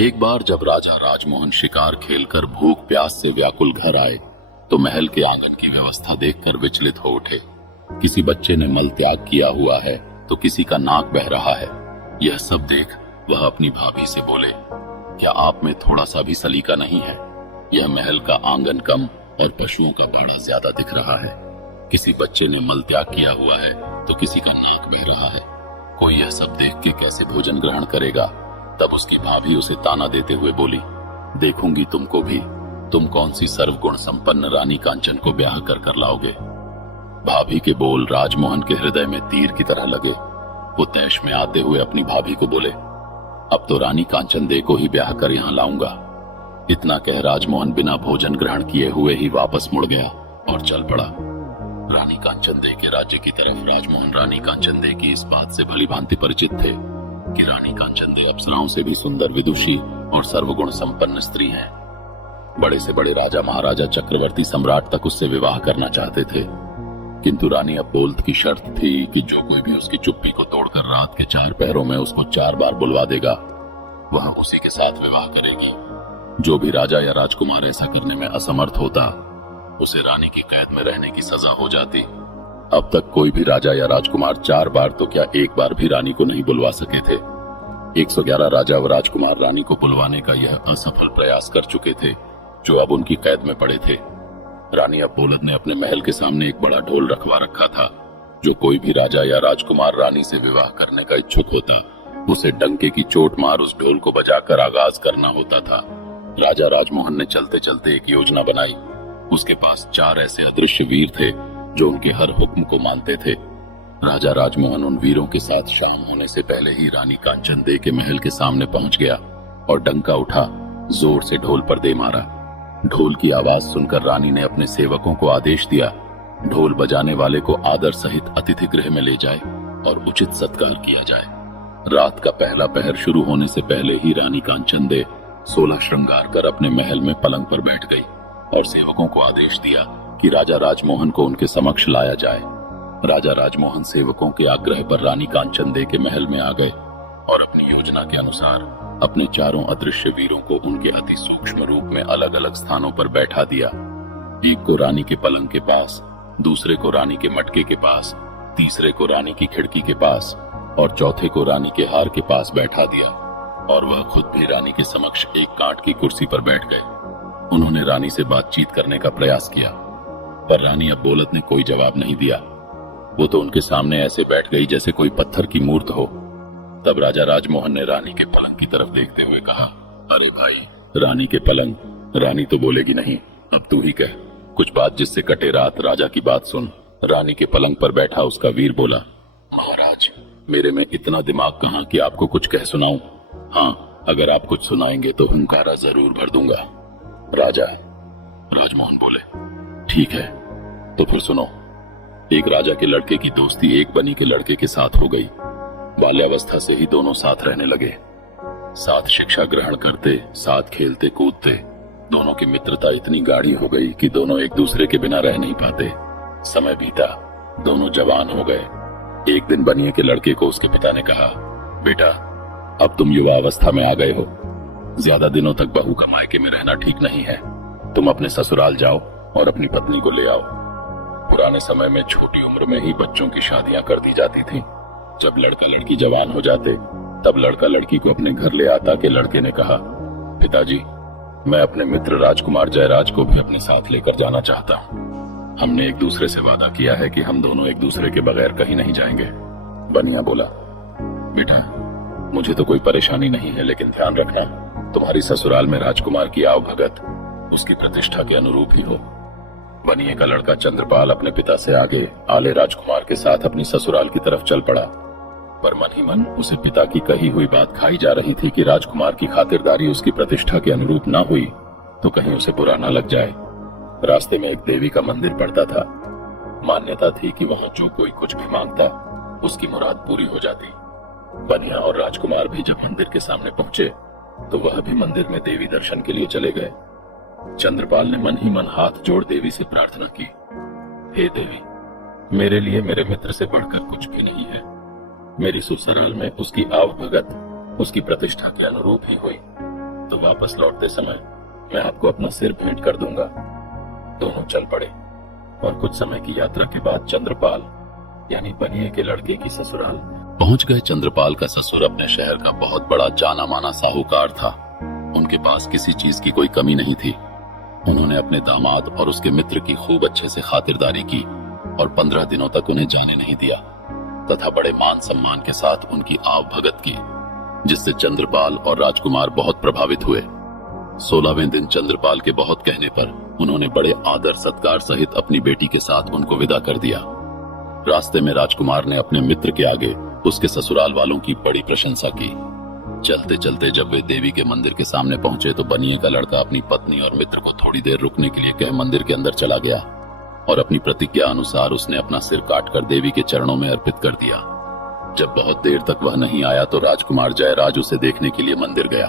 एक बार जब राजा राजमोहन शिकार खेलकर भूख प्यास से व्याकुल घर आए तो महल के आंगन की व्यवस्था देखकर विचलित हो उठे। किसी बच्चे ने मल त्याग किया हुआ है तो किसी का नाक बह रहा है। यह सब देख वह अपनी भाभी से बोले, क्या आप में थोड़ा सा भी सलीका नहीं है? यह महल का आंगन कम और पशुओं का बाड़ा ज्यादा दिख रहा है। किसी बच्चे ने मल त्याग किया हुआ है तो किसी का नाक बह रहा है। कोई यह सब देख के कैसे भोजन ग्रहण करेगा? तब उसकी भाभी उसे ताना देते हुए बोली, देखूंगी तुमको भी, तुम कौन सी सर्वगुण संपन्न रानी कांचन को ब्याह कर लाओगे। भाभी के बोल राजमोहन के हृदय में तीर की तरह लगे। वो तैश में आते हुए अपनी भाभी को बोले, अब तो रानी कांचन दे को ही ब्याह कर यहाँ लाऊंगा। इतना कह राजमोहन बिना भोजन ग्रहण किए हुए ही वापस मुड़ गया और चल पड़ा। रानी कांचन दे के राज्य की तरफ राजमोहन रानी कांचन दे की इस बात से भली भांति परिचित थे कि रानी कांचन दे अप्सराओं से भी सुंदर, विदुषी और सर्वगुण संपन्न स्त्री है। बड़े से बड़े राजा, महाराजा, चक्रवर्ती, सम्राट तक उससे विवाह करना चाहते थे, किंतु रानी अबोल्त की शर्त थी कि जो कोई भी उसकी चुप्पी को तोड़कर रात के 4 पहरों में उसको 4 बार बुलवा देगा, वह उसी के साथ विवाह करेगी। जो भी राजा या राजकुमार ऐसा करने में असमर्थ होता, उसे रानी की कैद में रहने की सजा हो जाती। अब तक कोई भी राजा या राजकुमार 4 बार तो क्या 1 बार भी रानी को नहीं बुलवा सके थे। 111 राजा व राजकुमार रानी को बुलवाने का यह असफल प्रयास कर चुके थे, जो अब उनकी कैद में पड़े थे। रानी अबोलद ने अपने महल के सामने एक बड़ा ढोल रखवा रखा था। जो कोई भी राजा या राजकुमार रानी से विवाह करने का इच्छुक होता, उसे डंके की चोट मार उस ढोल को बजाकर आगाज करना होता था। राजा राजमोहन ने चलते चलते एक योजना बनाई। उसके पास 4 ऐसे अदृश्य वीर थे जो उनके हर हुक्म को मानते थे। राजा राजमोहन उन वीरों के साथ शाम होने से पहले ही रानी कांचन दे के महल के सामने पहुंच गया और डंका उठा, जोर से ढोल पर दे मारा। ढोल की आवाज सुनकर रानी ने अपने सेवकों को आदेश दिया, ढोल बजाने वाले को आदर सहित अतिथि गृह में ले जाए और उचित सत्कार किया जाए। रात का पहला पहर शुरू होने से पहले ही रानी कांचन दे 16 श्रृंगार कर अपने महल में पलंग पर बैठ गई और सेवकों को आदेश दिया कि राजा राजमोहन को उनके समक्ष लाया जाए। राजा राजमोहन सेवकों के आग्रह पर रानी कांचन दे के महल में आ गए और अपनी योजना के अनुसार अपने चारों अदृश्य वीरों को उनके अति सूक्ष्म रूप में अलग अलग स्थानों पर बैठा दिया। एक को रानी के पलंग के पास, दूसरे को रानी के मटके के पास, तीसरे को रानी की खिड़की के पास और चौथे को रानी के हार के पास बैठा दिया और वह खुद भी रानी के समक्ष एक कांट की कुर्सी पर बैठ गए। उन्होंने रानी से बातचीत करने का प्रयास किया, पर रानी अबोलद ने कोई जवाब नहीं दिया। वो तो उनके सामने ऐसे बैठ गई जैसे कोई पत्थर की मूर्त हो। तब राजा राजमोहन ने रानी के पलंग की तरफ देखते हुए कहा, अरे भाई, रानी के पलंग, रानी तो बोलेगी नहीं, अब तू ही कह कुछ बात जिससे कटे रात। राजा की बात सुन। रानी के पलंग पर बैठा उसका वीर बोला, महाराज, मेरे में इतना दिमाग कहाँ कि आपको कुछ कह सुनाऊं। हाँ, अगर आप कुछ सुनाएंगे तो हुंकारा जरूर भर दूंगा। राजा राजमोहन बोले, ठीक है, तो फिर सुनो। एक राजा के लड़के की दोस्ती एक बनी के लड़के के साथ हो गई। बाल्यावस्था से ही दोनों साथ रहने लगे, साथ शिक्षा ग्रहण करते, साथ खेलते कूदते। दोनों की मित्रता इतनी गाढ़ी हो गई कि दोनों एक दूसरे के बिना रह नहीं पाते। समय बीता, दोनों जवान हो गए। एक दिन बनिए के लड़के को उसके पिता ने कहा, बेटा, अब तुम युवा अवस्था में आ गए हो, ज्यादा दिनों तक बहू का मायके में रहना ठीक नहीं है। तुम अपने ससुराल जाओ और अपनी पत्नी को ले आओ। पुराने समय में छोटी उम्र में ही बच्चों की शादियां कर दी जाती थी। जब लड़का लड़की जवान हो जाते, तब लड़का लड़की को अपने घर ले आता कि लड़के ने कहा, पिताजी, मैं अपने मित्र राजकुमार जयराज को भी अपने साथ लेकर जाना चाहता हूँ। हमने एक दूसरे से वादा किया है कि हम दोनों एक दूसरे के बगैर कहीं नहीं जाएंगे। बनिया बोला, बेटा, मुझे तो कोई परेशानी नहीं है, लेकिन ध्यान रखना, तुम्हारी ससुराल में राजकुमार की आवभगत उसकी प्रतिष्ठा के अनुरूप ही हो। बनिए का लड़का चंद्रपाल अपने पिता से आगे आले राजकुमार के साथ अपनी ससुराल की तरफ चल पड़ा, पर मन ही मन उसे पिता की कही हुई बात खाई जा रही थी कि राजकुमार की खातिरदारी उसकी प्रतिष्ठा के अनुरूप ना हुई तो कहीं उसे बुरा ना लग जाए। रास्ते में एक देवी का मंदिर पड़ता था। मान्यता थी कि वहां जो कोई कुछ भी मांगता, उसकी मुराद पूरी हो जाती। बनिया और राजकुमार भी जब मंदिर के सामने पहुंचे तो वह भी मंदिर में देवी दर्शन के लिए चले गए। चंद्रपाल ने मन ही मन हाथ जोड़ देवी से प्रार्थना की, हे देवी, मेरे लिए मेरे मित्र से बढ़कर कुछ भी नहीं है। मेरी ससुराल में उसकी आवभगत उसकी प्रतिष्ठा के अनुरूप ही हुई। वापस लौटते समय मैं आपको अपना सिर भेंट कर दूंगा। दोनों चल पड़े और कुछ समय की यात्रा के बाद चंद्रपाल यानी बनिए के लड़के की ससुराल पहुंच गए। चंद्रपाल का ससुर अपने शहर का बहुत बड़ा जाना माना साहूकार था। उनके पास किसी चीज की कोई कमी नहीं थी। उन्होंने अपने दामाद और उसके मित्र की खूब अच्छे से खातिरदारी की और 15 दिनों तक उन्हें जाने नहीं दिया तथा बड़े मान सम्मान के साथ उनकी आव भगत की, जिससे चंद्रपाल और राजकुमार बहुत प्रभावित हुए। 16वें दिन चंद्रपाल के बहुत कहने पर उन्होंने बड़े आदर सत्कार सहित अपनी बेटी के साथ उनको विदा कर दिया। रास्ते में राजकुमार ने अपने मित्र के आगे उसके ससुराल वालों की बड़ी प्रशंसा की। चलते चलते जब वे देवी के मंदिर के सामने पहुंचे तो बनिए का लड़का अपनी पत्नी और मित्र को थोड़ी देर रुकने के लिए कह मंदिर के अंदर चला गया और अपनी प्रतिज्ञा अनुसार उसने अपना सिर काटकर देवी के चरणों में अर्पित कर दिया। जब बहुत देर तक वह नहीं आया तो राजकुमार जयराज उसे देखने के लिए मंदिर गया।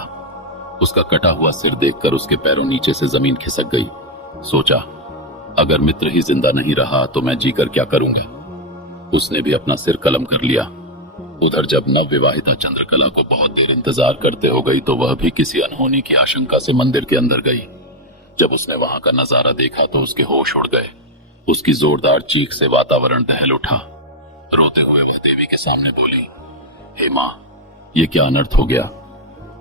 उसका कटा हुआ सिर देखकर उसके पैरों नीचे से जमीन खिसक गई। सोचा, अगर मित्र ही जिंदा नहीं रहा तो मैं जीकर क्या करूंगा। उसने भी अपना सिर कलम कर लिया। उधर जब नव विवाहिता चंद्रकला को बहुत देर इंतजार करते हो गई तो वह भी किसी अनहोनी की आशंका से मंदिर के अंदर गई। जब उसने वहां का नजारा देखा तो उसके होश उड़ गए। उसकी जोरदार चीख से वातावरण दहल उठा। रोते हुए वह देवी के सामने बोली, हे माँ, ये क्या अनर्थ हो गया।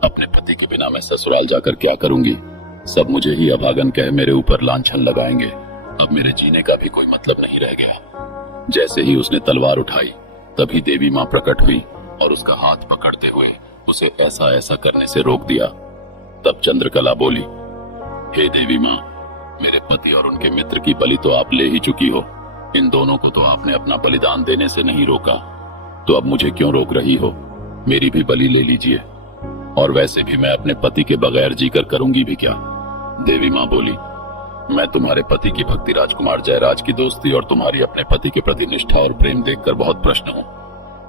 अपने पति के बिना मैं ससुराल जाकर क्या करूंगी। सब मुझे ही अभागन कह मेरे ऊपर लांछन लगाएंगे। अब मेरे जीने का भी कोई मतलब नहीं रह गया। जैसे ही उसने तलवार उठाई तभी देवी माँ प्रकट हुई और उसका हाथ पकड़ते हुए उसे ऐसा ऐसा करने से रोक दिया। तब चंद्रकला बोली, हे देवी माँ, मेरे पति और उनके मित्र की बलि तो आप ले ही चुकी हो। इन दोनों को तो आपने अपना बलिदान देने से नहीं रोका, तो अब मुझे क्यों रोक रही हो। मेरी भी बलि ले लीजिए। और वैसे भी मैं अपने पति के बगैर जीकर करूंगी भी क्या। देवी माँ बोली, मैं तुम्हारे पति की भक्ति राजकुमार जयराज की दोस्ती और तुम्हारी अपने पति के प्रति निष्ठा और प्रेम देखकर बहुत प्रश्न हूँ।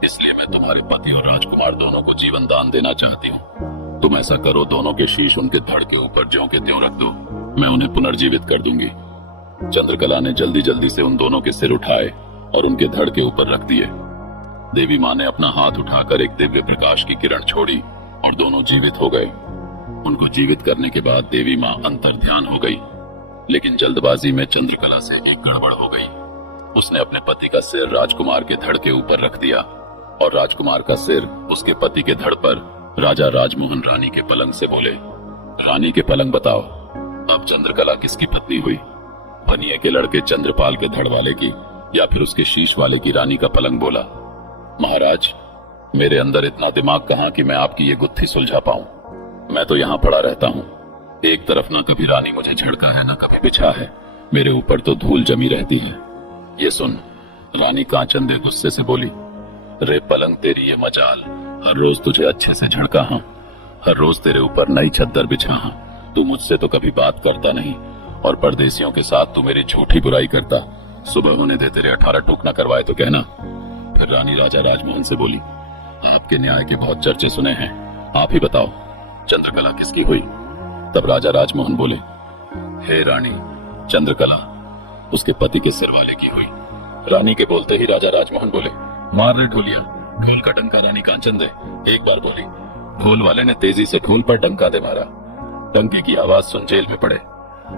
इसलिए मैं तुम्हारे पति और राजकुमार दोनों को जीवन दान देना चाहती हूँ। तुम ऐसा करो, दोनों के शीश उनके धड़ के ऊपर ज्यों के त्यों रख दो। मैं उन्हें पुनर्जीवित कर दूंगी। चंद्रकला ने जल्दी जल्दी से उन दोनों के सिर उठाए और उनके धड़ के ऊपर रख दिए। देवी माँ ने अपना हाथ उठाकर एक दिव्य प्रकाश की किरण छोड़ी और दोनों जीवित हो गए। उनको जीवित करने के बाद देवी माँ अंतर ध्यान हो गई, लेकिन जल्दबाजी में चंद्रकला से एक गड़बड़ हो गई। उसने अपने पति का सिर राजकुमार के धड़ के ऊपर रख दिया और राजकुमार का सिर उसके पति के धड़ पर राजा राजमोहन रानी के पलंग से बोले, रानी के पलंग बताओ, अब चंद्रकला किसकी पत्नी हुई। बनिए के लड़के चंद्रपाल के धड़ वाले की या फिर उसके शीश वाले की। रानी का पलंग बोला, महाराज, मेरे अंदर इतना दिमाग कहाँ कि मैं आपकी ये गुत्थी सुलझा पाऊं। मैं तो यहाँ पड़ा रहता हूँ। एक तरफ ना कभी रानी मुझे झड़का है ना कभी बिछा है। मेरे ऊपर तो धूल जमी रहती है। ये सुन। रानी कांचंदे गुस्से से बोली, रे पलंग, तेरी ये मजाल। हर रोज तुझे अच्छे से झड़का हूं, हर रोज तेरे ऊपर नई चद्दर बिछा हूं। तू मुझसे तो कभी बात करता नहीं और परदेसियों के साथ तू मेरी झूठी बुराई करता। सुबह होने दे, तेरे 18 टूक न करवाए तो कहना। फिर रानी राजा राजमोहन से बोली, आपके न्याय के बहुत चर्चे सुने हैं, आप ही बताओ चंद्रकला किसकी हुई। तब राजा राजमोहन बोले, हे रानी, चंद्रकला उसके पति के सिर वाले की हुई। रानी के बोलते ही राजा राजमोहन बोले, मार रे ढोलिया, ढोल का डंका रानी कांचंदे। एक बार बोली। ढोल वाले ने तेजी से ढोल पर डंका दे मारा। डंके की आवाज सुन जेल में पड़े।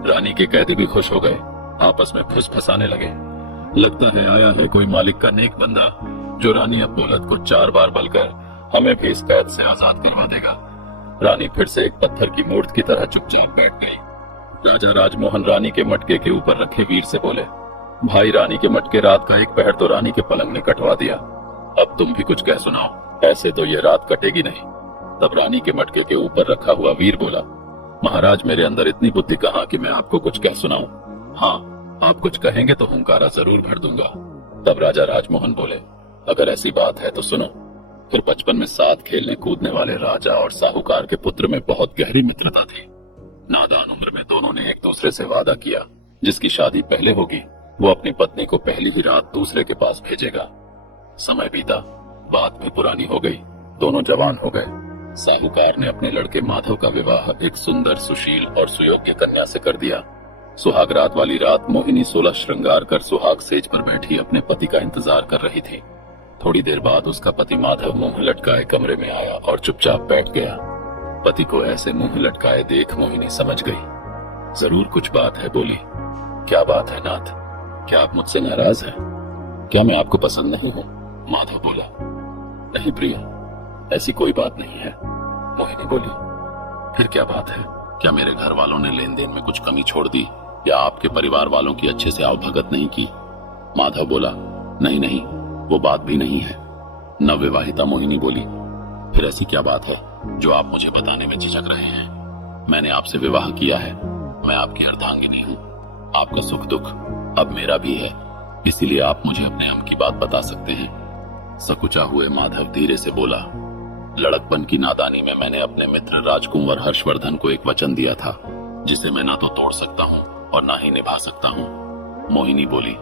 रानी के कैदी भी खुश हो गए, आपस में फुसफुसाने लगे। लगता है आया है कोई मालिक का नेक बंदा, जो रानी अब दौलत को 4 बार बलकर हमें भी इस कैद से आजाद करवा देगा। रानी फिर से एक पत्थर की मूर्त की तरह चुपचाप बैठ गई। राजा राजमोहन रानी के मटके के ऊपर रखे वीर से बोले, भाई, रानी के मटके रात का एक पहर तो रानी के पलंग ने कटवा दिया। अब तुम भी कुछ कह सुनाओ, ऐसे तो ये रात कटेगी नहीं। तब रानी के मटके के ऊपर रखा हुआ वीर बोला, महाराज, मेरे अंदर इतनी बुद्धि कहाँ कि मैं आपको कुछ कह सुनाऊं। हाँ, आप कुछ कहेंगे तो हुंकारा जरूर भर दूंगा। तब राजा राजमोहन बोले, अगर ऐसी बात है तो सुनो। फिर बचपन में साथ खेलने कूदने वाले राजा और साहूकार के पुत्र में बहुत गहरी मित्रता थी। नादान उम्र में दोनों ने एक दूसरे से वादा किया, जिसकी शादी पहले होगी वो अपनी पत्नी को पहली ही रात दूसरे के पास भेजेगा। समय बीता, बात भी पुरानी हो गई, दोनों जवान हो गए। साहूकार ने अपने लड़के माधव का विवाह एक सुंदर, सुशील और सुयोग्य कन्या से कर दिया। सुहाग रात वाली रात मोहिनी 16 श्रृंगार कर सुहाग सेज पर बैठी अपने पति का इंतजार कर रही थी। थोड़ी देर बाद उसका पति माधव मुंह लटकाए कमरे में आया और चुपचाप बैठ गया। पति को ऐसे मुंह लटकाए देख मोहिनी समझ गई जरूर कुछ बात है। बोली, क्या बात है नाथ? क्या आप मुझसे नाराज हैं? क्या मैं आपको पसंद नहीं हूं? माधव बोला, नहीं प्रिय, ऐसी कोई बात नहीं है। मोहिनी बोली, फिर क्या बात है? क्या मेरे घर वालों ने लेन देन में कुछ कमी छोड़ दी या आपके परिवार वालों की अच्छे से आवभगत नहीं की? माधव बोला, नहीं नहीं, वो बात भी नहीं है। नवविवाहिता मोहिनी बोली, फिर ऐसी क्या बात है जो आप मुझे बताने में झिझक रहे हैं? मैंने आपसे विवाह किया है, मैं आपकी अर्धांगिनी हूँ। आपका सुख दुख अब मेरा भी है, इसीलिए आप मुझे अपने हम की बात बता सकते हैं। सकुचा हुए माधव धीरे से बोला, लड़कपन की नादानी में मैंने अपने मित्र राजकुंवर हर्षवर्धन को एक वचन दिया था जिसे मैं ना तो तोड़ सकता हूँ और ना ही निभा सकता हूँ। मोहिनी बोली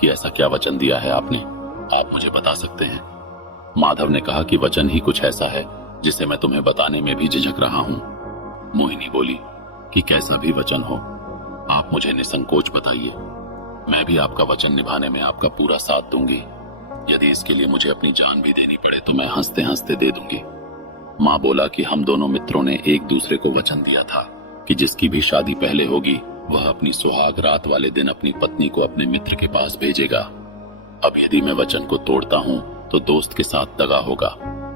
कि ऐसा क्या वचन दिया है आपने? आप मुझे बता सकते हैं? माधव ने कहा कि वचन ही कुछ ऐसा है जिसे मैं तुम्हें बताने में भी झिझक रहा हूँ। मोहिनी बोली कि कैसा भी वचन हो, आप मुझे निसंकोच बताइए, मैं भी आपका वचन निभाने में आपका पूरा साथ दूंगी। यदि इसके लिए मुझे अपनी जान भी देनी पड़े तो मैं हंसते हंसते दे दूंगी। माँ बोला कि हम दोनों मित्रों ने एक दूसरे को वचन दिया था कि जिसकी भी शादी पहले होगी वह अपनी सुहाग रात वाले दिन अपनी पत्नी को अपने मित्र के पास भेजेगा। अब यदि मैं वचन को तोड़ता हूँ तो दोस्त के साथ दगा होगा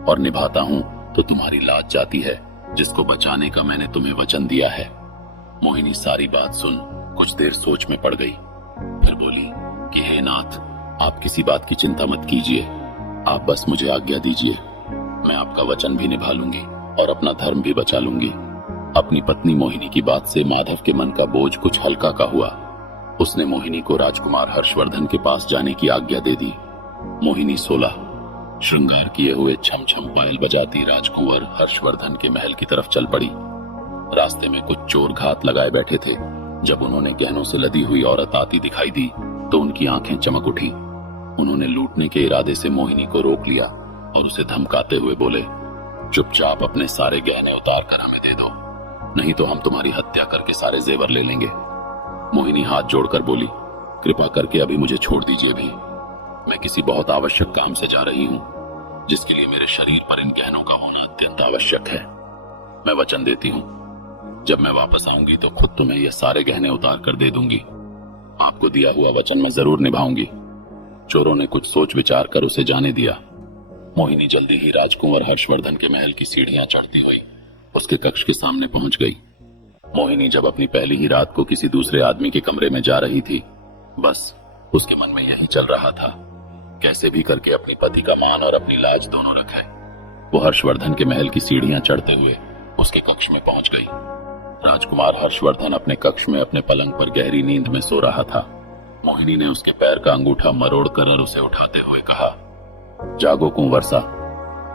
और निभाता हूँ तो तुम्हारी लाज जाती है जिसको बचाने का मैंने तुम्हें वचन दिया है। मोहिनी सारी बात सुन कुछ देर सोच में पड़ गई, फिर बोली कि हे नाथ, आप किसी बात की चिंता मत कीजिए, आप बस मुझे आज्ञा दीजिए, मैं आपका वचन भी निभा लूंगी और अपना धर्म भी बचा लूंगी। अपनी पत्नी मोहिनी की बात से माधव के मन का बोझ कुछ हल्का का हुआ। उसने मोहिनी को राजकुमार हर्षवर्धन के पास जाने की आज्ञा दे दी। मोहिनी 16 श्रृंगार किए हुए छम छम पायल बजाती राजकुंवर हर्षवर्धन के महल की तरफ चल पड़ी। रास्ते में कुछ चोर घात लगाए बैठे थे। जब उन्होंने गहनों से लदी हुई औरत आती दिखाई दी तो उनकी आंखें चमक उठी। उन्होंने लूटने के इरादे से मोहिनी को रोक लिया और उसे धमकाते हुए बोले, चुपचाप अपने सारे गहने उतार कर हमें दे दो, नहीं तो हम तुम्हारी हत्या करके सारे जेवर ले लेंगे। मोहिनी हाथ जोड़कर बोली, कृपा करके अभी मुझे छोड़ दीजिए भी, मैं किसी बहुत आवश्यक काम से जा रही हूँ जिसके लिए मेरे शरीर पर इन गहनों का होना अत्यंत आवश्यक है। मैं वचन देती हूँ, जब मैं वापस आऊंगी तो खुद तुम्हें ये सारे गहने उतार कर दे दूंगी। आपको दिया हुआ वचन मैं जरूर निभाऊंगी। चोरों ने कुछ सोच विचार कर उसे जाने दिया। मोहिनी जल्दी ही राजकुंवर हर्षवर्धन के महल की सीढ़ियां चढ़ती हुई उसके कक्ष के सामने पहुंच गई। मोहिनी जब अपनी पहली ही रात को किसी दूसरे आदमी के कमरे में जा रही थी, बस उसके मन में यही चल रहा था, कैसे भी करके अपने पति का मान और अपनी लाज दोनों रखे। वो हर्षवर्धन के महल की सीढ़ियां चढ़ते हुए उसके कक्ष में पहुंच गई। राजकुमार हर्षवर्धन अपने कक्ष में अपने पलंग पर गहरी नींद में सो रहा था। मोहिनी ने उसके पैर का अंगूठा मरोड़ कर और उसे उठाते हुए कहा, जागो कुंवरसा,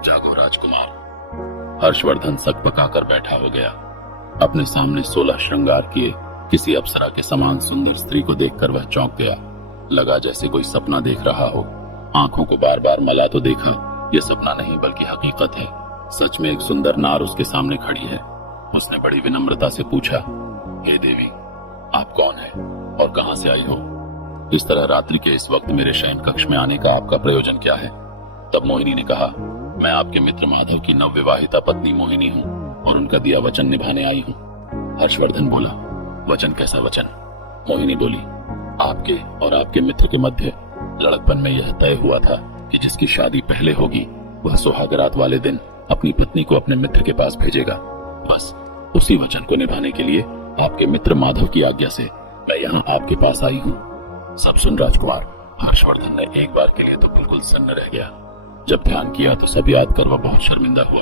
जागो राजकुमार। हर्षवर्धन सकपका कर बैठा हो गया। अपने सामने 16 श्रृंगार किए किसी अप्सरा के समान सुंदर स्त्री को देखकर वह चौंक गया। लगा जैसे कोई सपना देख रहा हो। आंखों को बार बार मला तो देखा, यह सपना नहीं बल्कि हकीकत है। सच में एक सुंदर नार उसके सामने खड़ी है। उसने बड़ी विनम्रता से पूछा, हे देवी, आप कौन हैं और कहां से आई हो? इस तरह रात्रि के इस वक्त मेरे शयन कक्ष में आने का आपका प्रयोजन क्या है? तब मोहिनी ने कहा, मैं आपके मित्र माधव की नवविवाहिता पत्नी मोहिनी हूँ और उनका दिया वचन निभाने आई हूँ। हर्षवर्धन बोला, वचन कैसा वचन? मोहिनी बोली, आपके और आपके मित्र के मध्य लड़कपन में यह तय हुआ था कि जिसकी शादी पहले होगी वह सुहागरात वाले दिन अपनी पत्नी को अपने मित्र के पास भेजेगा। बस उसी वचन को निभाने के लिए आपके मित्र माधव की आज्ञा से मैं यहाँ आपके पास आई हूँ। सब सुन राजकुमार। हर्षवर्धन ने एक बार के लिए तो बिल्कुल सन्न रह गया। जब ध्यान किया तो सब याद कर वह बहुत शर्मिंदा हुआ।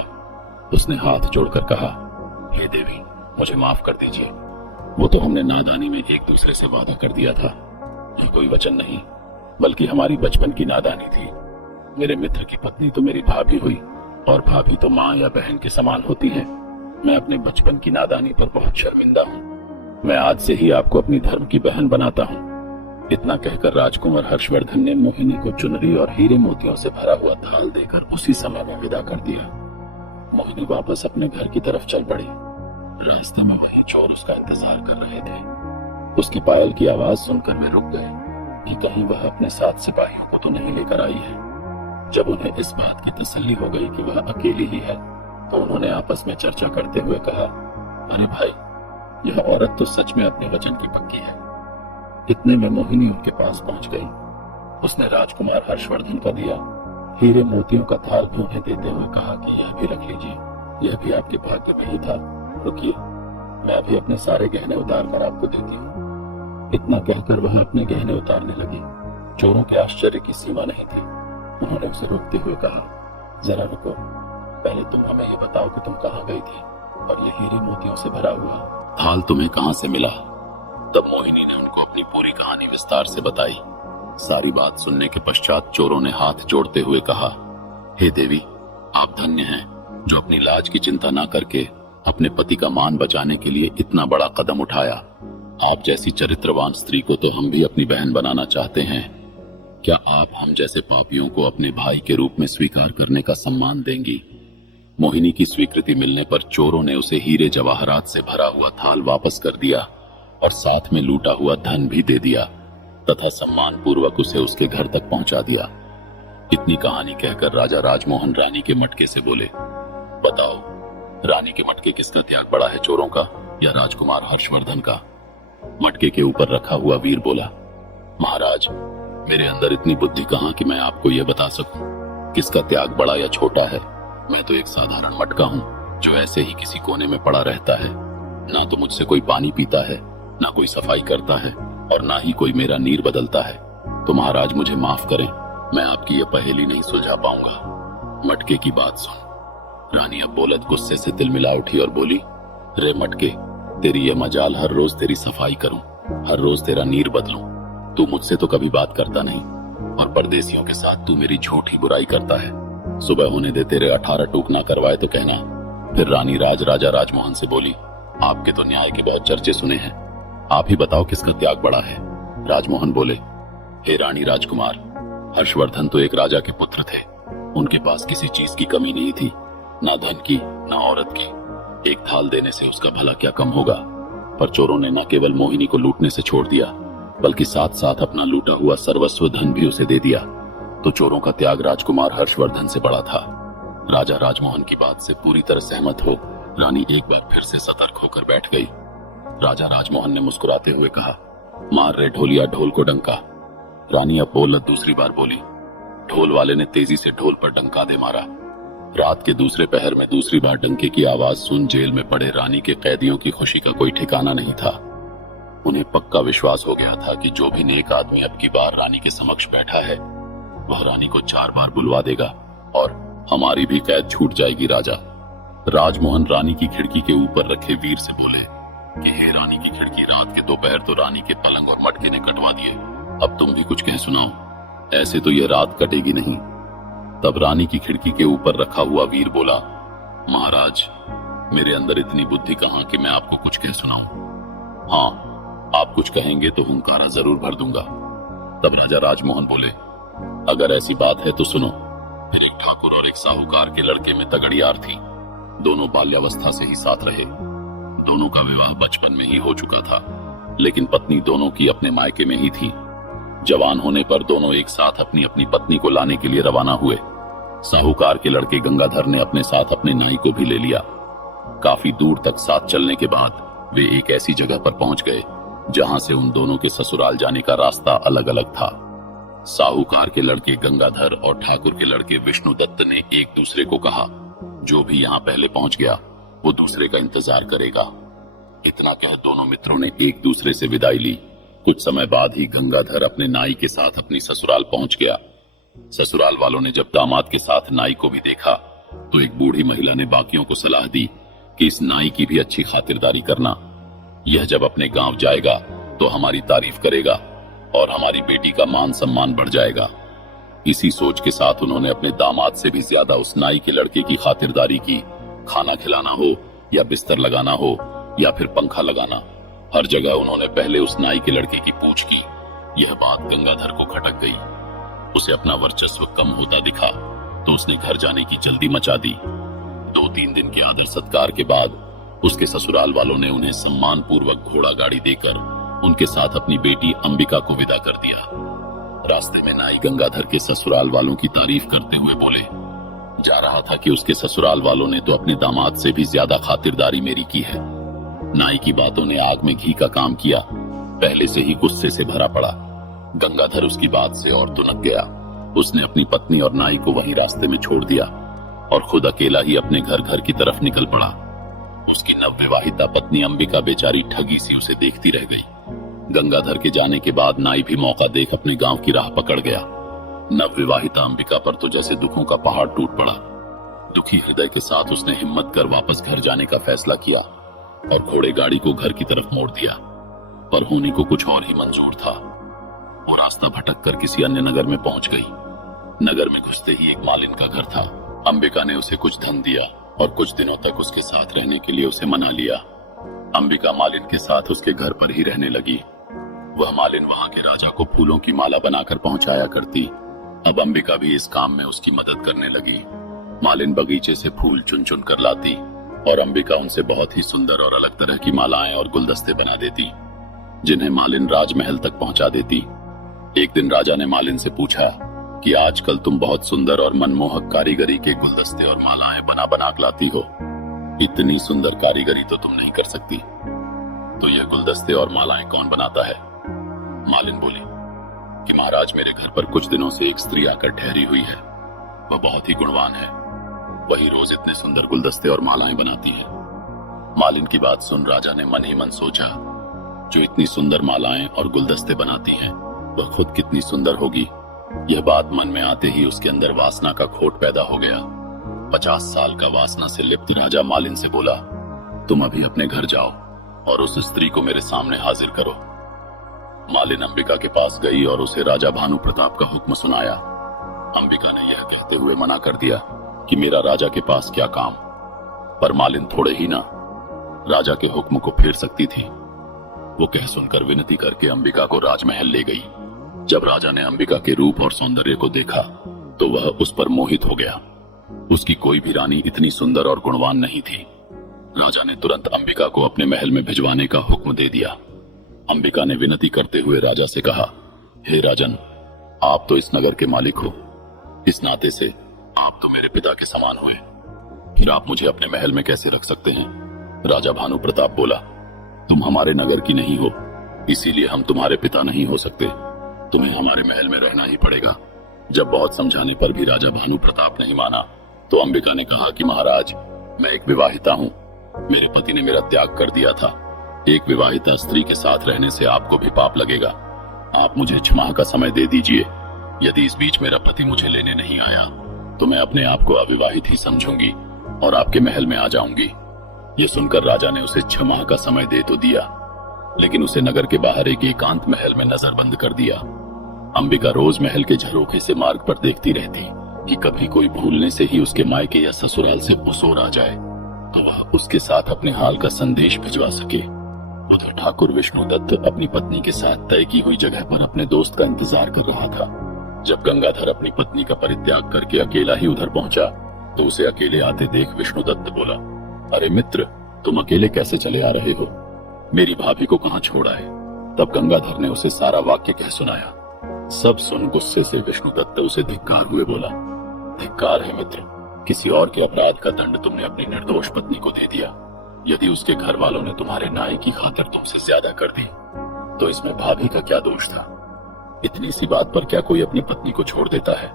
उसने हाथ जोड़कर कहा, हे देवी, मुझे माफ कर दीजिए। वो तो हमने नादानी में एक दूसरे से वादा कर दिया था। यह कोई वचन नहीं बल्कि हमारी बचपन की नादानी थी। मेरे मित्र की पत्नी तो मेरी भाभी हुई और भाभी तो माँ या बहन के समान होती है। मैं अपने बचपन की नादानी पर बहुत शर्मिंदा हूँ। मैं आज से ही आपको अपनी धर्म की बहन बनाता हूँ। इतना कहकर राजकुमार हर्षवर्धन ने मोहिनी को चुनरी और हीरे मोतियों से भरा हुआ थाल देकर उसी समय में विदा कर दिया। मोहिनी वापस अपने घर की तरफ चल पड़ी। रास्ते में वही चोर उसका इंतजार कर रहे थे। उसकी पायल की आवाज सुनकर वे रुक गए कि कहीं वह अपने साथ सिपाहियों को तो नहीं लेकर आई है। जब उन्हें इस बात की तसल्ली हो गई कि वह अकेली ही है तो उन्होंने आपस में चर्चा करते हुए कहा, अरे भाई, यह औरत तो सच में अपने वचन की पक्की है। इतने में मोहिनी उनके पास पहुंच गई। उसने राजकुमार हर्षवर्धन को दिया हीरे मोतियों का थाल भी उन्हें देते हुए कहा कि यह भी रख लीजिए, यह भी आपके भाग्य में ही था। रुकिए, मैं अभी अपने सारे गहने उतार कर आपको देती हूँ। इतना कहकर वह अपने गहने उतारने लगी। चोरों के आश्चर्य की सीमा नहीं थी। उन्होंने उसे रोकते हुए कहा, जरा रुको, पहले तुम हमें ये बताओ कि तुम कहाँ गई थी और ये हीरे मोतियों से भरा हुआ थाल तुम्हें कहाँ से मिला। तब मोहिनी ने उनको अपनी पूरी कहानी विस्तार से बताई। सारी बात सुनने के पश्चात चोरों ने हाथ जोड़ते हुए कहा, हे देवी, आप धन्य हैं जो अपनी लाज की चिंता ना करके अपने पति का मान बचाने के लिए इतना बड़ा कदम उठाया। आप जैसी चरित्रवान स्त्री को तो हम भी अपनी बहन बनाना चाहते हैं। क्या आप हम जैसे पापियों को अपने भाई के रूप में स्वीकार करने का सम्मान देंगी? मोहिनी की स्वीकृति मिलने पर चोरों ने उसे हीरे जवाहरात से भरा हुआ थाल वापस कर दिया और साथ में लूटा हुआ धन भी दे दिया तथा सम्मान पूर्वक उसे उसके घर तक पहुंचा दिया। इतनी कहानी कहकर राजा राजमोहन रानी के मटके से बोले, बताओ, रानी के मटके किसका त्याग बड़ा है, चोरों का या राजकुमार हर्षवर्धन का? मटके के ऊपर रखा हुआ वीर बोला, महाराज, मेरे अंदर इतनी बुद्धि कहां कि मैं आपको यह बता सकूं किसका त्याग बड़ा या छोटा है। मैं तो एक साधारण मटका हूं जो ऐसे ही किसी कोने में पड़ा रहता है। ना तो मुझसे कोई पानी पीता है, ना कोई सफाई करता है और ना ही कोई मेरा नीर बदलता है। तो महाराज मुझे माफ करें, मैं आपकी यह पहेली नहीं सुलझा पाऊंगा। मटके की बात सुन। रानी अब बोलत गुस्से से तिलमिला उठी और बोली, रे मटके, तेरी यह मजाल हर रोज तेरी सफाई करूं, हर रोज तेरा नीर बदलूं। तू मुझसे तो कभी बात करता नहीं और परदेसियों के साथ तू मेरी झूठी बुराई करता है। सुबह होने दे तेरे 18 टूक ना करवाए तो कहना। फिर रानी राजा राजमोहन से बोली, आपके तो न्याय के बहुत चर्चे सुने हैं, आप ही बताओ किसका त्याग बड़ा है। राजमोहन बोले, हे रानी राजकुमार, हर्षवर्धन तो एक राजा के पुत्र थे। उनके पास किसी चीज की कमी नहीं थी, ना धन की ना औरत की। एक थाल देने से उसका भला क्या कम होगा। पर चोरों ने न केवल मोहिनी को लूटने से छोड़ दिया बल्कि साथ साथ अपना लूटा हुआ सर्वस्व धन भी उसे दे दिया। तो चोरों का त्याग राजकुमार हर्षवर्धन से बड़ा था। राजा राजमोहन की बात से पूरी तरह सहमत हो रानी एक बार फिर से सतर्क होकर बैठ गई। राजा राजमोहन ने मुस्कुराते हुए कहा, मार रे ढोलिया ढोल को डंका। रानी अब बोलत दूसरी बार बोली। ढोल वाले ने तेजी से ढोल पर डंका दे मारा। रात के दूसरे पहर में दूसरी बार डंके की आवाज सुन जेल में पड़े रानी के कैदियों की खुशी का कोई ठिकाना नहीं था। उन्हें पक्का विश्वास हो गया था कि जो भी नेक आदमी अब की बार रानी के समक्ष बैठा है वह रानी को 4 बार बुलवा देगा और हमारी भी कैद छूट जाएगी। राजा राजमोहन रानी की खिड़की के ऊपर रखे वीर से बोले कि हे रानी की खिड़की, रात के दोपहर तो रानी के पलंग और मटके ने कटवा दिए, अब तुम भी कुछ कह सुनाओ, ऐसे तो यह रात कटेगी नहीं। तब रानी की खिड़की के ऊपर रखा हुआ वीर बोला, महाराज, मेरे अंदर इतनी बुद्धि कहां कि मैं आपको कुछ कह सुनाऊं। हाँ, आप कुछ कहेंगे तो हुंकारा जरूर भर दूंगा। तब राजा राजमोहन बोले, अगर ऐसी बात है तो सुनो। फिर एक ठाकुर और एक साहूकार के लड़के में तगड़ियार थी। दोनों बाल्यावस्था से ही साथ रहे। दोनों का विवाह बचपन में ही हो चुका था, लेकिन पत्नी दोनों की अपने मायके में ही थी। जवान होने पर दोनों एक साथ अपनी अपनी पत्नी को लाने के लिए रवाना हुए। साहूकार के लड़के गंगाधर ने अपने साथ अपने नाई को भी ले लिया। काफी दूर तक साथ चलने के बाद वे एक ऐसी जगह पर पहुंच गए जहां से उन दोनों के ससुराल जाने का रास्ता अलग अलग था। साहूकार के लड़के गंगाधर और ठाकुर के लड़के विष्णुदत्त ने एक दूसरे को कहा, जो भी यहाँ पहले पहुंच गया वो दूसरे का इंतजार करेगा। इतना कह दोनों मित्रों ने एक दूसरे से विदाई ली। कुछ समय बाद ही गंगाधर अपने नाई के साथ अपनी ससुराल पहुंच गया। ससुराल वालों ने जब दामाद के साथ नाई को भी देखा तो एक बूढ़ी महिला ने बाकियों को सलाह दी कि इस नाई की भी अच्छी खातिरदारी करना। यह जब अपने गांव जाएगा तो हमारी तारीफ करेगा और हमारी बेटी का मान सम्मान बढ़ जाएगा। इसी सोच के साथ उन्होंने अपने दामाद से भी ज्यादा उस नाई के लड़के की खातिरदारी की। खाना खिलाना हो या बिस्तर लगाना हो या फिर पंखा लगाना, हर जगह उन्होंने पहले उस नाई के लड़के की पूछ की। यह बात गंगाधर को खटक गई। उसे अपना वर्चस्व कम होता दिखा तो उसने घर जाने की जल्दी मचा दी। 2-3 दिन के आदर सत्कार के बाद उसके ससुराल वालों ने उन्हें सम्मान पूर्वक घोड़ा गाड़ी देकर उनके साथ अपनी बेटी अंबिका को विदा कर दिया। रास्ते में नाई गंगाधर के ससुराल वालों की तारीफ करते हुए बोले, जा रहा था कि उसके ससुराल वालों ने तो अपने दामाद से भी ज्यादा खातिरदारी मेरी की है। नाई की बातों ने आग में घी का काम किया। पहले से ही गुस्से से भरा पड़ा। गंगाधर उसकी बात से और तुनक गया। उसने अपनी पत्नी और नाई को वहीं रास्ते में छोड़ दिया और खुद अकेला ही अपने घर की तरफ निकल पड़ा। उसकी नवविवाहिता पत्नी अंबिका बेचारी ठगी सी उसे देखती रह गई। गंगाधर के जाने के बाद नाई भी मौका देख अपने गांव की राह पकड़ गया। नवविवाहिता अंबिका पर तो जैसे दुखों का पहाड़ टूट पड़ा। दुखी हृदय के साथ उसने हिम्मत कर वापस घर जाने का फैसला किया और घोड़े गाड़ी को घर की तरफ मोड़ दिया। पर होने को कुछ और ही मंजूर था। वो रास्ता भटक कर किसी अन्य नगर में पहुंच गई। नगर में घुसते ही एक मालिन का घर था। अंबिका ने उसे कुछ धन दिया और कुछ दिनों तक उसके साथ रहने के लिए उसे मना लिया। अंबिका मालिन के साथ उसके घर पर ही रहने लगी। वह मालिन वहां के राजा को फूलों की माला बनाकर पहुंचाया करती। अब अंबिका भी इस काम में उसकी मदद करने लगी। मालिन बगीचे से फूल चुन चुन कर लाती और अंबिका उनसे बहुत ही सुंदर और अलग तरह की मालाएं और गुलदस्ते बना देती, जिन्हें मालिन राजमहल तक पहुंचा देती। एक दिन राजा ने मालिन से पूछा कि आजकल तुम बहुत सुंदर और मनमोहक कारीगरी के गुलदस्ते और मालाएं बना बना लाती हो। इतनी सुंदर कारीगरी तो तुम नहीं कर सकती, तो यह गुलदस्ते और मालाएं कौन बनाता है? मालिन बोली कि महाराज, मेरे घर पर कुछ दिनों से एक स्त्री आकर ठहरी हुई है। वह बहुत ही गुणवान है। वही रोज इतने सुंदर गुलदस्ते और मालाएं बनाती है। मालिन की बात सुन राजा ने मन ही मन सोचा, जो इतनी सुंदर मालाएं और गुलदस्ते बनाती है वह खुद कितनी सुंदर होगी। यह बात मन में आते ही उसके अंदर वासना का खोट पैदा हो गया। 50 साल का वासना से लिप्त राजा मालिन से बोला, तुम अभी अपने घर जाओ और उस स्त्री को मेरे सामने हाजिर करो। मालिन अंबिका के पास गई और उसे राजा भानु प्रताप का हुक्म सुनाया। अंबिका ने यह कहते हुए मना कर दिया कि मेरा राजा के पास क्या काम। पर मालिन थोड़े ही ना राजा के हुक्म को फेर सकती थी। वो कह सुनकर विनती करके अंबिका को राजमहल ले गई। जब राजा ने अंबिका के रूप और सौंदर्य को देखा तो वह उस पर मोहित हो गया। उसकी कोई भी रानी इतनी सुंदर और गुणवान नहीं थी। राजा ने तुरंत अंबिका को अपने महल में भिजवाने का हुक्म दे दिया। अंबिका ने विनती करते हुए राजा से कहा, हे राजन, आप तो इस नगर के मालिक हो। इस नाते से आप तो मेरे पिता के समान हुए। फिर आप मुझे अपने महल में कैसे रख सकते हैं? राजा भानु प्रताप बोला, तुम हमारे नगर की नहीं हो, इसीलिए हम तुम्हारे पिता नहीं हो सकते। तुम्हें हमारे महल में रहना ही पड़ेगा। जब बहुत समझाने पर भी राजा भानु प्रताप नहीं माना तो अंबिका ने कहा कि महाराज, मैं एक विवाहिता हूँ। मेरे पति ने मेरा त्याग कर दिया था। एक विवाहिता स्त्री के साथ रहने से आपको भी पाप लगेगा। आप मुझे 6 माह का समय दे दीजिए। यदि इस बीच मेरा पति मुझे लेने नहीं आया तो मैं अपने आप को अविवाहित ही समझूंगी और आपके महल में आ जाऊंगी। ये सुनकर राजा ने उसे 6 माह का समय दे तो दिया, लेकिन उसे नगर के बाहर एक एकांत महल में नजरबंद कर दिया। अंबिका रोज महल के झरोखे से मार्ग पर देखती रहती कि कभी कोई भूलने से ही उसके मायके या ससुराल से उसोर आ जाए तो वह उसके साथ अपने हाल का संदेश भिजवा सके। उधर ठाकुर विष्णुदत्त अपनी पत्नी के साथ तय की हुई जगह पर अपने दोस्त का इंतजार कर रहा था। जब गंगाधर अपनी पत्नी का परित्याग करके अकेला ही उधर पहुंचा तो उसे अकेले आते देख विष्णुदत्त बोला, अरे मित्र, तुम अकेले कैसे चले आ रहे हो? मेरी भाभी को कहाँ छोड़ा है? तब गंगाधर ने उसे सारा वाक्य कह सुनाया। सब सुन गुस्से से विष्णुदत्त उसे धिक्कार हुए बोला, धिक्कार है मित्र, किसी और के अपराध का दंड तुमने अपनी निर्दोष पत्नी को दे दिया। यदि उसके घर वालों ने तुम्हारे न्याय की खातिर तुमसे ज्यादा कर दी तो इसमें भाभी का क्या दोष था? इतनी सी बात पर क्या कोई अपनी पत्नी को छोड़ देता है?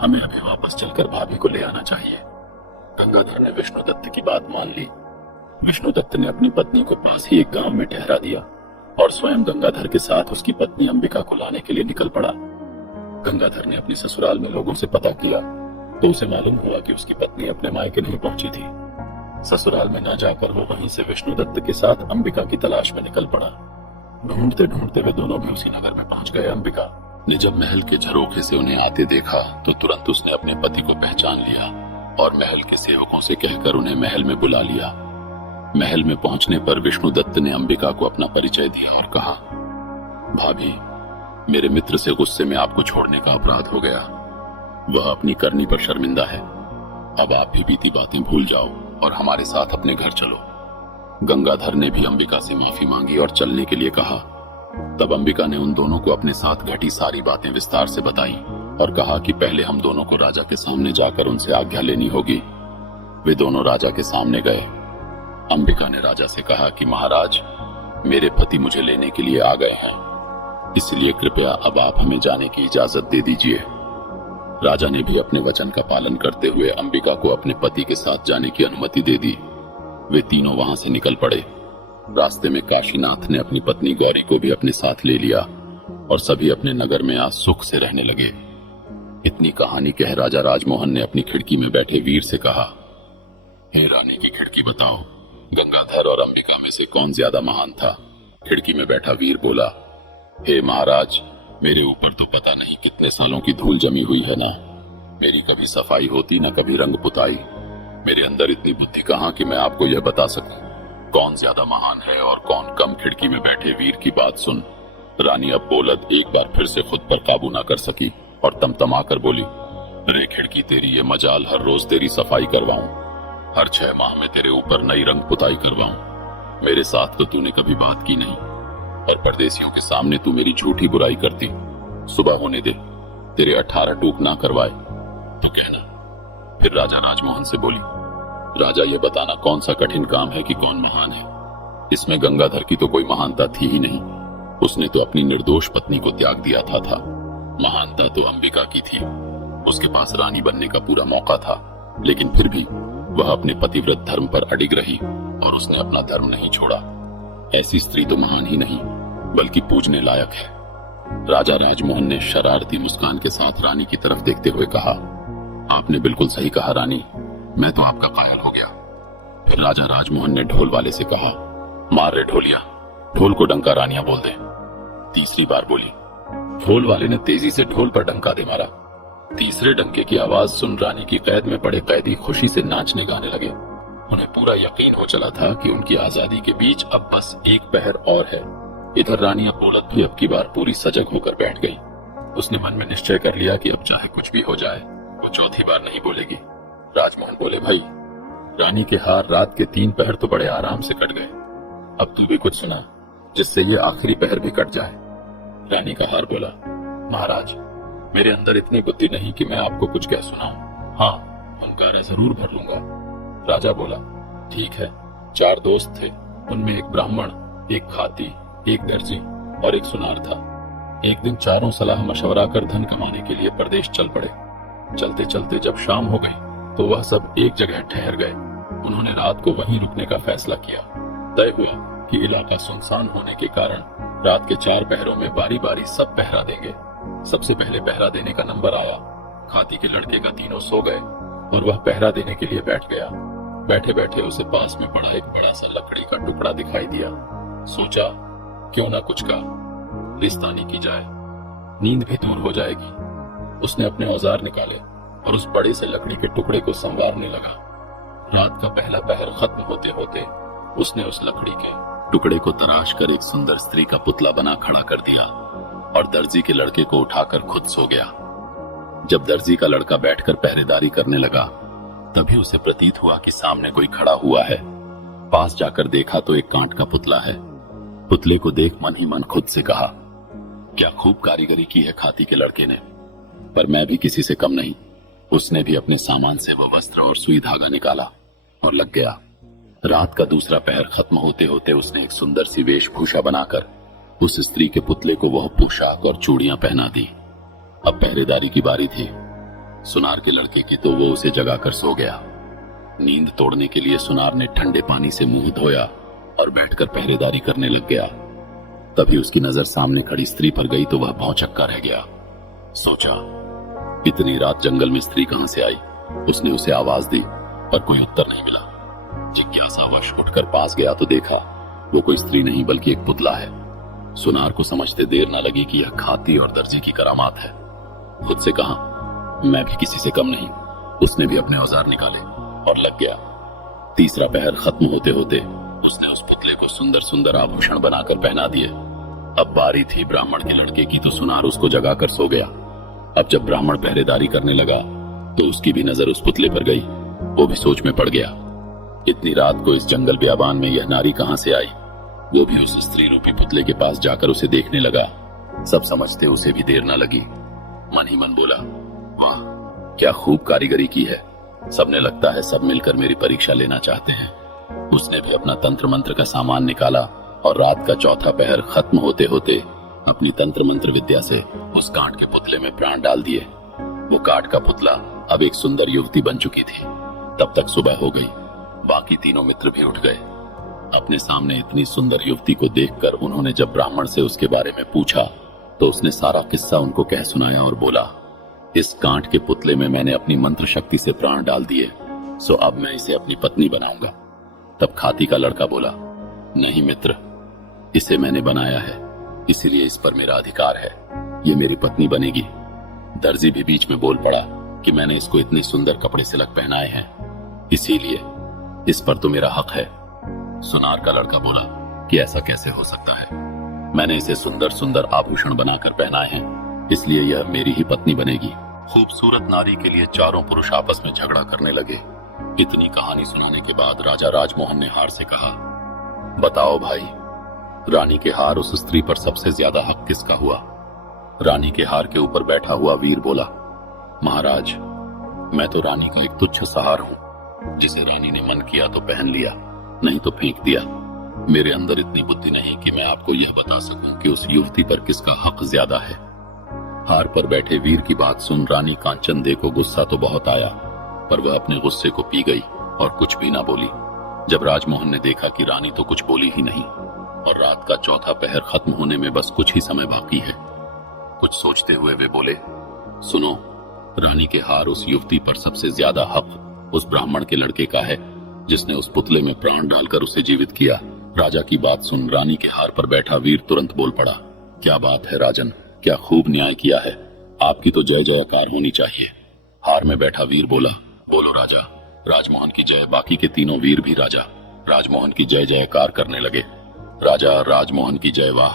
हमें अभी वापस चलकर भाभी को ले आना चाहिए। गंगाधर ने विष्णुदत्त की बात मान ली। विष्णुदत्त ने अपनी पत्नी को पास ही एक गांव में ठहरा दिया और स्वयं गंगाधर के साथ उसकी पत्नी अंबिका को लाने के लिए निकल पड़ा। गंगाधर ने अपने ससुराल में लोगों से पता किया तो उसे मालूम हुआ कि उसकी पत्नी अपने मायके नहीं पहुंची थी। ससुराल में न जाकर वो वहीं से विष्णुदत्त के साथ अंबिका की तलाश में निकल पड़ा। ढूंढते ढूंढते वे दोनों भी उसी नगर में पहुंच गए। अंबिका ने जब महल के झरोखे से उन्हें आते देखा तो तुरंत उसने अपने पति को पहचान लिया और महल के सेवकों से कहकर उन्हें महल में बुला लिया। महल में पहुंचने पर विष्णुदत्त ने अंबिका को अपना परिचय दिया और कहा, भाभी, मेरे मित्र से गुस्से में आपको छोड़ने का अपराध हो गया। वह अपनी करनी पर शर्मिंदा है। अब आप भी बीती बातें भूल जाओ और हमारे साथ अपने घर चलो। गंगाधर ने भी अंबिका से माफी मांगी और चलने के लिए कहा। तब अंबिका ने उन दोनों को अपने साथ घटी सारी बातें विस्तार से बताई और कहा कि पहले हम दोनों को राजा के सामने जाकर उनसे आज्ञा लेनी होगी। वे दोनों राजा के सामने गए। अंबिका ने राजा से कहा कि महाराज, मेरे पति मुझे लेने के लिए आ गए हैं, इसलिए कृपया अब आप हमें जाने की इजाजत दे दीजिए। राजा ने भी अपने वचन का पालन करते हुए अंबिका को अपने पति के साथ जाने की अनुमति दे दी। वे तीनों वहां से निकल पड़े। रास्ते में काशीनाथ ने अपनी पत्नी गौरी को भी अपने साथ ले लिया और सभी अपने नगर में आज सुख से रहने लगे। इतनी कहानी कह राजा राजमोहन ने अपनी खिड़की में बैठे वीर से कहा, हे रानी की खिड़की बताओ, गंगाधर और अंबिका में से कौन ज्यादा महान था? खिड़की में बैठा वीर बोला, हे महाराज, मेरे ऊपर तो पता नहीं कितने सालों की धूल जमी हुई है ना। मेरी कभी सफाई होती ना कभी रंग पुताई। मेरे अंदर इतनी बुद्धि कहाँ कि मैं आपको यह बता सकूं कौन ज्यादा महान है और कौन कम। खिड़की में बैठे वीर की बात सुन रानी अब बोलद एक बार फिर से खुद पर काबू ना कर सकी और तमतमा कर बोली, रे खिड़की, तेरी ये मजाल, हर रोज तेरी सफाई करवाऊं, हर 6 माह में तेरे ऊपर नई रंग पुताई करवाऊं। मेरे साथ तो तूने कभी बात की नहीं और परदेसियों के सामने तू मेरी झूठी बुराई करती। सुबह होने दे, तेरे 18 टूक ना करवाए तो कहना। फिर राजा राजमोहन से बोली, राजा, ये बताना कौन सा कठिन काम है कि कौन महान है? इसमें गंगाधर की तो कोई महानता थी ही नहीं। उसने तो अपनी निर्दोष पत्नी को त्याग दिया था। महानता तो अंबिका की थी। उसके पास रानी बनने का पूरा मौका था, लेकिन फिर भी वह अपने पतिव्रत धर्म पर अडिग रही और उसने अपना धर्म नहीं छोड़ा। ऐसी स्त्री तो महान ही नहीं बल्कि पूजने लायक है। राजा राजमोहन ने शरारती मुस्कान के साथ रानी की तरफ देखते हुए कहा, आपने बिल्कुल सही कहा रानी, मैं तो आपका कायल हो गया। फिर राजा राजमोहन ने ढोल वाले से कहा, मार रे ढोलिया, ढोल को डंका रानियां बोल दे। तीसरी बार बोली। ढोल वाले ने तेजी से ढोल पर डंका दे मारा। तीसरे डंके की आवाज सुन रानी की कैद में पड़े कैदी खुशी से नाचने गाने लगे। उन्हें पूरा यकीन हो चला था कि उनकी आजादी के बीच अब बस एक पहर और है। इधर रानी अब बोलत भी अब की बार पूरी सजग होकर बैठ गई। उसने मन में निश्चय कर लिया कि अब चाहे कुछ भी हो जाए वो चौथी बार नहीं बोलेगी। राजमोहन बोले, भाई, रानी के हार रात के 3 पहर तो बड़े आराम से कट गए, अब तू भी कुछ सुना जिससे ये आखिरी पहर भी कट जाए। रानी का हार बोला, महाराज, मेरे अंदर इतनी बुद्धि नहीं कि मैं आपको कुछ कह सुनाऊं। हाँ, हुनकारा जरूर भर लूंगा। राजा बोला, ठीक है। 4 दोस्त थे, उनमें एक ब्राह्मण, एक खाती, एक दर्जी और एक सुनार था। एक दिन चारों सलाह मशवरा कर धन कमाने के लिए प्रदेश चल पड़े। चलते चलते जब शाम हो गई तो वह सब एक जगह ठहर गए। उन्होंने रात को वहीं रुकने का फैसला किया। तय हुआ कि इलाका सुनसान होने के कारण रात के 4 पहरों में बारी बारी सब पहरा देंगे। सबसे पहले पहरा देने का नंबर आया। खाती के लड़के का तीनों सो गए और वह पहरा देने के लिए बैठ गया। बैठे बैठे उसे पास में पड़ा एक बड़ा सा लकड़ी का टुकड़ा दिखाई दिया। सोचा, क्यों ना कुछ का रिश्तानी की जाए, नींद भी दूर हो जाएगी। उसने अपने औजार निकाले और उस बड़े से लकड़ी के टुकड़े को संवारने लगा। रात का पहला पहर खत्म होते होते उसने उस लकड़ी के टुकड़े को तराश कर एक सुंदर स्त्री का पुतला बना खड़ा कर दिया और दर्जी के लड़के को उठाकर खुद सो गया। जब दर्जी का लड़का बैठकर पहरेदारी करने लगा तभी उसे प्रतीत हुआ कि सामने कोई खड़ा हुआ है। पास जाकर देखा तो एक कांट का पुतला है। पुतले को देख मन ही मन खुद से कहा, क्या खूब कारीगरी की है खाती के लड़के ने, पर मैं भी किसी से कम नहीं। उसने भी अपने सामान से वो वस्त्र और सुई धागा निकाला और लग गया। रात का दूसरा पहर खत्म होते होते उसने एक सुंदर सी वेशभूषा बनाकर उस स्त्री के पुतले को वह पोशाक और चूड़ियां पहना दी। अब पहरेदारी की बारी थी। सुनार के लड़के की तो वो उसे जगाकर सो गया। नींद तोड़ने के लिए सुनार ने ठंडे पानी से मुंह धोया और बैठकर पहरेदारी करने लग गया। तभी उसकी नजर सामने खड़ी स्त्री पर गई तो वह भौंचक्का रह गया। सोचा, इतनी रात जंगल में स्त्री कहां से आई? उसने उसे आवाज दी पर कोई उत्तर नहीं मिला। जिज्ञासावश उठकर पास गया तो देखा वो कोई स्त्री नहीं बल्कि एक पुतला है। सुनार को समझते देर न लगी कि यह खाती और दर्जी की करामात है। खुद से कहा, मैं भी किसी से कम नहीं। उसने भी अपने औजार निकाले और लग गया। तीसरा पहर खत्म होते होते उसने उस पुतले को सुंदर सुंदर आभूषण बनाकर पहना दिए। अब बारी थी ब्राह्मण के लड़के की तो सुनार उसको जगाकर सो गया। अब जब ब्राह्मण पहरेदारी करने लगा तो उसकी भी नजर उस पुतले पर गई। वो भी सोच में पड़ गया, इतनी रात को इस जंगल बियाबान में यह नारी कहां से आई? वो भी उस स्त्री रूपी पुतले के पास जाकर उसे देखने लगा। सब समझते उसे भी देर न लगी। मन ही मन बोला, वाह क्या खूब कारीगरी की है। सबने लगता है सब मिलकर मेरी परीक्षा लेना चाहते हैं। उसने भी अपना तंत्र मंत्र का सामान निकाला और रात का चौथा पहर खत्म होते होते अपनी तंत्र मंत्र विद्या से उस कांट के पुतले में प्राण डाल दिए। वो काठ का पुतला अब एक सुंदर युवती बन चुकी थी। तब तक सुबह हो गई। बाकी तीनों मित्र भी उठ गए। अपने सामने इतनी सुंदर युवती को देखकर उन्होंने जब ब्राह्मण से उसके बारे में पूछा तो उसने सारा किस्सा उनको कह सुनाया और बोला, इस कांट के पुतले में मैंने अपनी मंत्र शक्ति से प्राण डाल दिए, सो अब मैं इसे अपनी पत्नी बनाऊंगा। तब खाती का लड़का बोला, नहीं मित्र, इसे मैंने बनाया है, इसीलिए इस पर मेरा अधिकार है, ये मेरी पत्नी बनेगी। दर्जी भी बीच में बोल पड़ा कि मैंने इसको इतनी सुंदर कपड़े सिलक पहनाए हैं, इसीलिए इस पर तो मेरा हक है। सुनार का लड़का बोला कि ऐसा कैसे हो सकता है, मैंने इसे सुंदर सुंदर आभूषण बनाकर पहनाए हैं, इसलिए यह मेरी ही पत्नी बनेगी। खूबसूरत नारी के लिए चारों पुरुष आपस में झगड़ा करने लगे। इतनी कहानी सुनाने के बाद राजा राजमोहन ने हार से कहा, बताओ भाई, रानी के हार उस स्त्री पर सबसे ज्यादा हक किसका हुआ? रानी के हार के ऊपर बैठा हुआ वीर बोला, महाराज, मैं तो रानी का एक तुच्छ सहार हूं, जिसे रानी ने मन किया तो पहन लिया, नहीं तो फेंक दिया। मेरे अंदर इतनी बुद्धि नहीं कि मैं आपको यह बता सकूं कि उस युवती पर किसका हक ज्यादा है। हार पर बैठे वीर की बात सुन रानी कांचन दे को गुस्सा तो बहुत आया, पर वह अपने गुस्से को पी गई और कुछ भी ना बोली। जब राजमोहन ने देखा कि रानी तो कुछ बोली ही नहीं और रात का चौथा पहर खत्म होने में बस कुछ ही समय बाकी है, कुछ सोचते हुए वे बोले, सुनो, रानी के हार उस युवती पर सबसे ज्यादा हक उस ब्राह्मण के लड़के का है जिसने उस पुतले में प्राण डालकर उसे जीवित किया। राजा की बात सुन रानी के हार पर बैठा वीर तुरंत बोल पड़ा, क्या बात है राजन, क्या खूब न्याय किया है, आपकी तो जय जयकार होनी चाहिए। हार में बैठा वीर बोला, बोलो राजा, राजमोहन की जय। बाकी के तीनों वीर भी राजा राजमोहन की जय जयकार करने लगे। राजा राजमोहन की जय, वाह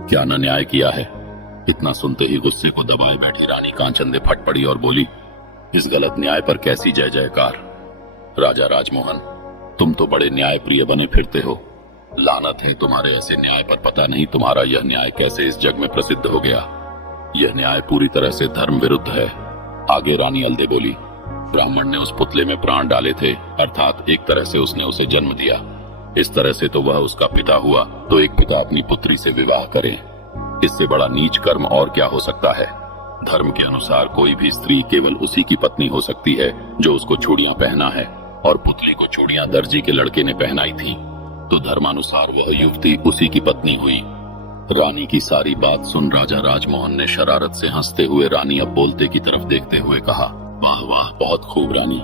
क्या न न्याय किया है। इतना सुनते ही गुस्से को दबाए बैठी रानी कांचन फट पड़ी और बोली, इस गलत न्याय पर कैसी जय जयकार? राजा राजमोहन, तुम तो बड़े न्याय प्रिय बने फिरते हो, लानत है तुम्हारे ऐसे न्याय पर। पता नहीं तुम्हारा यह न्याय कैसे इस जग में प्रसिद्ध हो गया। यह न्याय पूरी तरह से धर्म विरुद्ध है। आगे रानी अलदे बोली, ब्राह्मण ने उस पुतले में प्राण डाले थे, अर्थात एक तरह से उसने उसे जन्म दिया। इस तरह से तो वह उसका पिता हुआ, तो एक पिता अपनी पुत्री से विवाह करे, इससे बड़ा नीच कर्म और क्या हो सकता है। धर्म के अनुसार कोई भी स्त्री केवल उसी की पत्नी हो सकती है जो उसको चूड़ियां पहना है, और पुतली को चूड़ियां दर्जी के लड़के ने पहनाई थी, तो धर्मानुसार वह युवती उसी की पत्नी हुई। रानी की सारी बात सुन राजा राजमोहन ने शरारत से हंसते हुए रानी अब बोलते की तरफ देखते हुए कहा, वाह वाह, बहुत खूब रानी,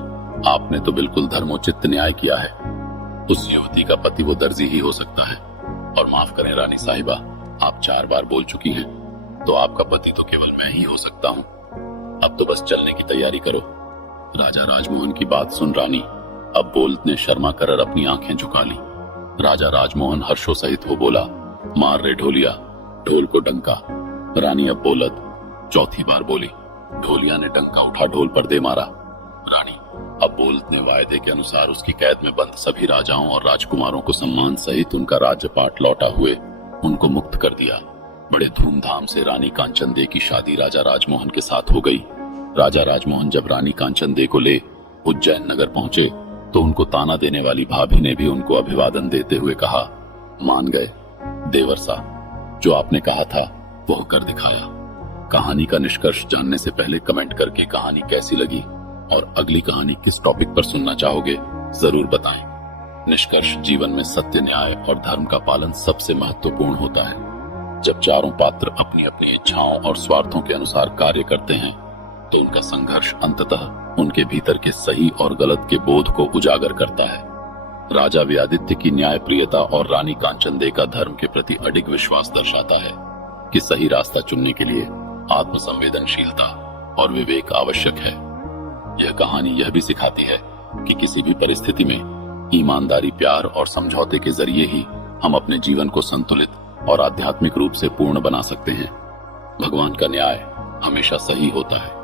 आपने तो बिल्कुल धर्मोचित न्याय किया है। उस युवती का पति वो दर्जी ही हो सकता है। और माफ करें रानी साहिबा, आप 4 बार बोल चुकी हैं, तो आपका पति तो केवल मैं ही हो सकता हूँ। अब तो बस चलने की तैयारी करो। राजा राजमोहन की बात सुन रानी अब बोलने शर्मा कर अपनी आंखें झुका ली। राजा राजमोहन हर्षों सहित हो बोला, मार रे ढोलिया, ढोल को डंका। रानी अब बोलत 4थी बार बोली, ढोलिया ने डंका उठा ढोल पर दे मारा। रानी अब बोलने वायदे के अनुसार उसकी कैद में बंद सभी राजाओं और राजकुमारों को सम्मान सहित उनका राज्यपाट लौटा हुए उनको मुक्त कर दिया। बड़े धूमधाम से रानी कांचन दे की शादी राजा राजमोहन के साथ हो गई। राजा राजमोहन जब रानी कांचन दे को ले उज्जैन नगर पहुंचे तो उनको ताना देने वाली भाभी ने भी उनको अभिवादन देते हुए कहा, मान गए देवर साहब, जो आपने कहा था वह कर दिखाया। कहानी का निष्कर्ष जानने से पहले कमेंट करके कहानी कैसी लगी और अगली कहानी किस टॉपिक पर सुनना चाहोगे जरूर बताएं। निष्कर्ष, जीवन में सत्य, न्याय और धर्म का पालन सबसे महत्वपूर्ण होता है। जब चारों पात्र अपनी अपनी इच्छाओं और स्वार्थों के अनुसार कार्य करते हैं तो उनका संघर्ष अंततः उनके भीतर के सही और गलत के बोध को उजागर करता है। राजा व्यादित्य की न्यायप्रियता और रानी कांचन दे का धर्म के प्रति अडिग विश्वास दर्शाता है कि सही रास्ता चुनने के लिए आत्मसंवेदनशीलता और विवेक आवश्यक है। यह कहानी यह भी सिखाती है कि किसी भी परिस्थिति में ईमानदारी, प्यार और समझौते के जरिए ही हम अपने जीवन को संतुलित और आध्यात्मिक रूप से पूर्ण बना सकते हैं। भगवान का न्याय हमेशा सही होता है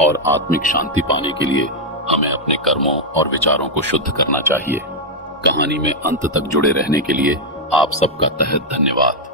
और आत्मिक शांति पाने के लिए हमें अपने कर्मों और विचारों को शुद्ध करना चाहिए। कहानी में अंत तक जुड़े रहने के लिए आप सबका तहे धन्यवाद।